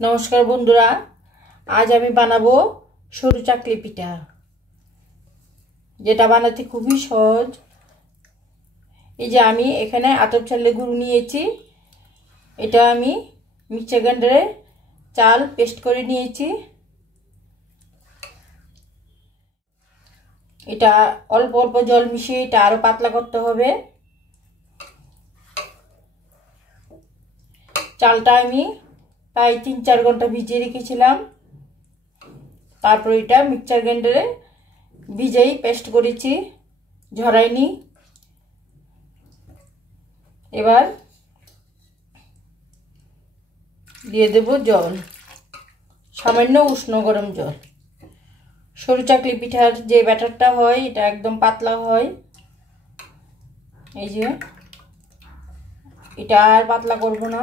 नमस्कार बंधुरा आज आमी बानाबो सरु चाकली पिठा जेटा बानाते खूबই সহজ। এই যে আমি এখানে আতপ চালের গুঁড়ো নিয়েছি, এটা আমি মিক্সার গ্রাইন্ডারে চাল পেস্ট করে নিয়েছি। এটা অল্প অল্প জল মিশিয়ে এটা আরো পাতলা করতে হবে। চালটা আমি প্রায় 3-4 ঘন্টা ভিজিয়ে রেখেছিলাম, তারপর এটা মিক্সার গ্রাইন্ডারে ভিজেই পেস্ট করেছি, ঝরাইনি। এবার দিয়ে দেব জল, সামান্য উষ্ণ গরম জল। সরু চাকলি পিঠার যে ব্যাটারটা হয় এটা একদম পাতলা হয়, এই যে এটা আর পাতলা করব না।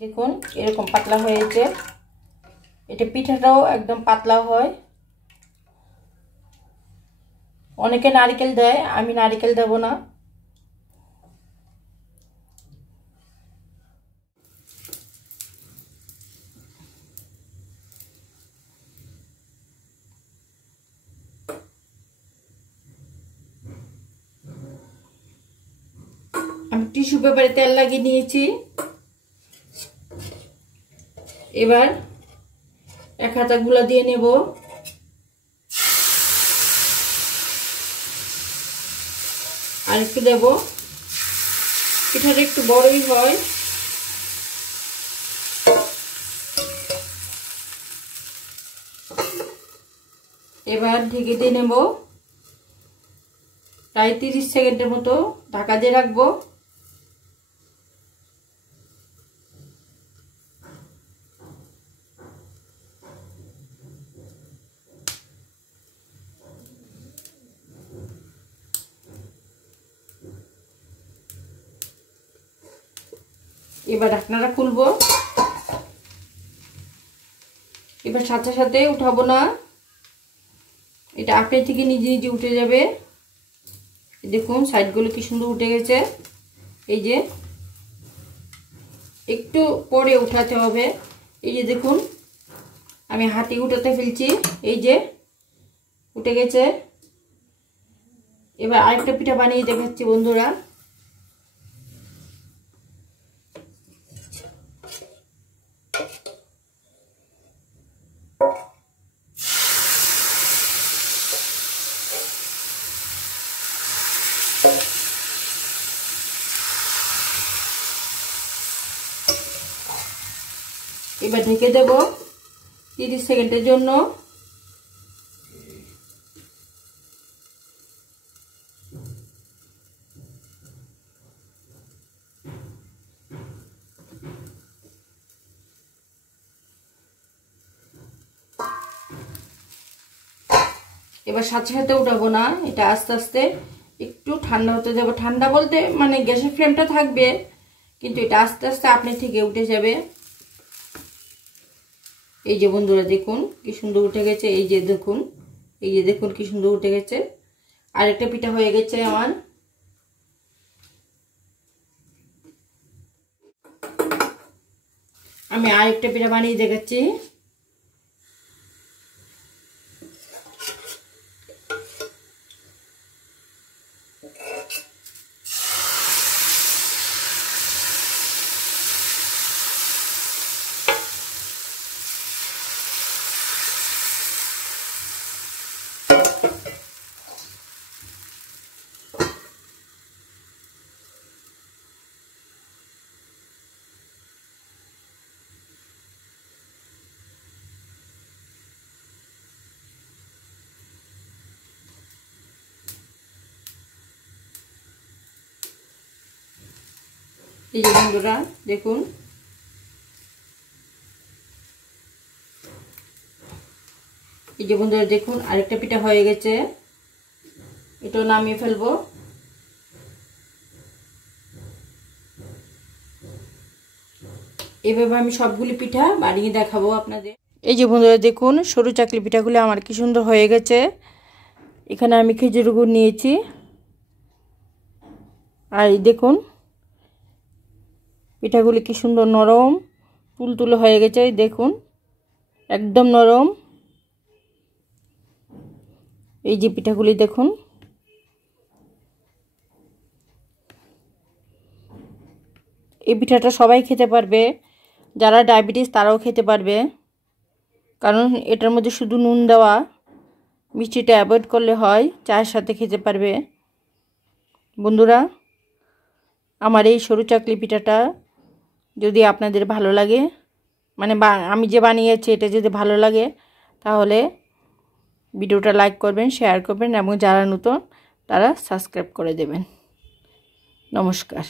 দেখুন এরকম পাতলা হয়েছে, এটা পিঠাটাও একদম পাতলা হয়। অনেকে নারকেল দেয়, আমি নারকেল দেব না। আমি টিস্যু পেপারে তেল লাগিয়ে নিয়েছি। এবার এক হাতা গুলা দিয়ে নেব। আর একটু দেব, পিঠাটা একটু বড়ই হয়। এবার ঢেকে দিয়ে নেব, প্রায় 30 সেকেন্ডের মতো ঢাকা দিয়ে রাখবো। এবার ঢাকনাটা খুলবো। এবার সাথে সাথে উঠাবো না, এটা আপনি থেকে নিজে নিজে উঠে যাবে। দেখুন সাইডগুলো কি সুন্দর উঠে গেছে। এই যে একটু পরে উঠাতে হবে। এই যে দেখুন আমি হাতে উঠাতে ফেলছি, এই যে উঠে গেছে। এবার আরেকটা পিঠা বানিয়ে দেখাচ্ছি বন্ধুরা। এবার ঢেকে দেব 30 সেকেন্ডের জন্য। এবার সাথে সাথে উঠাবো না, এটা আস্তে আস্তে একটু ঠান্ডা হতে দেবো। ঠান্ডা বলতে মানে গ্যাসের ফ্লেমটা থাকবে, কিন্তু এটা আস্তে আস্তে আপনি থেকে উঠে যাবে। এই যে বন্ধুরা দেখুন কি সুন্দর উঠে গেছে। এই যে দেখুন, এই যে দেখুন কি সুন্দর উঠে গেছে। আরেকটা পিঠা হয়ে গেছে আমার। আমি আরেকটা পিঠা বানিয়ে দেখাচ্ছি। এই যে বন্ধুরা দেখুন, এই যে বন্ধুরা দেখুন আরেকটা পিঠা হয়ে গেছে, এটা নামিয়ে ফেলবো। এভাবে আমি সবগুলি পিঠা বানিয়ে দেখাবো আপনাদের। এই যে বন্ধুরা দেখুন সরু চাকলি পিঠাগুলো আমার কি সুন্দর হয়ে গেছে। এখানে আমি খেজুর গুড় নিয়েছি, আর দেখুন পিঠাগুলি কি সুন্দর নরম তুলতুলে হয়ে গেছে, দেখুন একদম নরম। এই যে পিঠাগুলি দেখুন, এই পিঠাটা সবাই খেতে পারবে, যারা ডায়াবেটিস তারাও খেতে পারবে, কারণ এটার মধ্যে শুধু নুন দেওয়া, মিষ্টিটা অ্যাভয়েড করলে হয়, চায়ের সাথে খেতে পারবে। বন্ধুরা, আমার এই সরু চাকলি পিঠাটা যদি আপনাদের ভালো লাগে, মানে আমি যে বানিয়েছি এটা যদি ভালো লাগে, তাহলে ভিডিওটা লাইক করবেন, শেয়ার করবেন এবং যারা নতুন তারা সাবস্ক্রাইব করে দেবেন। নমস্কার।